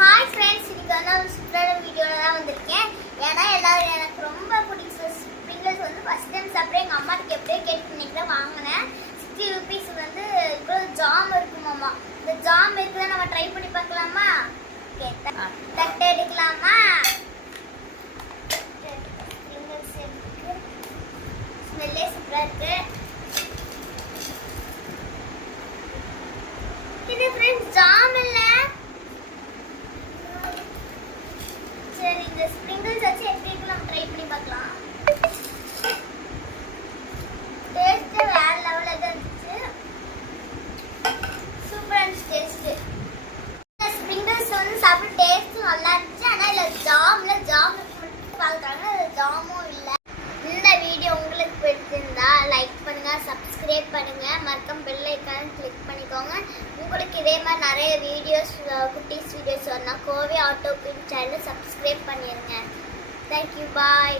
Hi friends, இன்னைக்கு ஒரு சூப்பரான வீடியோவில் தான் வந்திருக்கேன். ஏன்னா எல்லாரும் எனக்கு ரொம்ப பிடிச்ச ஸ்ப்ரிங்கிள்ஸ் ஃபஸ்ட் டைம் சாப்பிட்றேன். எங்கள் அம்மாட்டுக்கு எப்படியே கேட்டு இன்னைக்கு தான் வாங்கினேன். 60 rupees இப்போ ஜாம் இருக்குமாம்மா. இந்த ஜாம் இருக்குதான் நம்ம ட்ரை பண்ணி பார்க்கலாமா? தட்டை எடுக்கலாமா? ஸ்ப்ரிங்கிள்ஸ் இருக்கு, ஸ்மெல்லே சூப்பராக இருக்கு. இது ஃப்ரெண்ட்ஸ் ஜாம் இல்லை, சரி இந்த ஸ்ப்ரிங்கிள்ஸ் வச்சு எப்படி இருக்கு நம்ம ட்ரை பண்ணி பார்க்கலாம். டேஸ்ட் வேற லெவல்ல தான் இருந்துச்சு, சூப்பரா இருந்துச்சு டேஸ்ட். இந்த ஸ்ப்ரிங்கிள்ஸ் சாப்பிட்டு டேஸ்ட் நல்லா இருந்துச்சு. ஆனா இல்ல ஜாம் பார்க்கறாங்க, ஜாமும் இல்ல. இந்த வீடியோ உங்களுக்கு பிடிச்சிருந்தா லைக் பண்ணுங்க, சப்ஸ்கிரைப் பண்ணுங்க, மறக்காம பெல் ஐகானை கிளிக் பண்ணிக்கோங்க. உங்களுக்கு இதே மாதிரி நிறைய வீடியோஸ், குட்டீஸ் வீடியோஸ் வரணும். Kovai auto queen channel subscribe பண்ணிடுங்க. தேங்க்யூ, பாய்.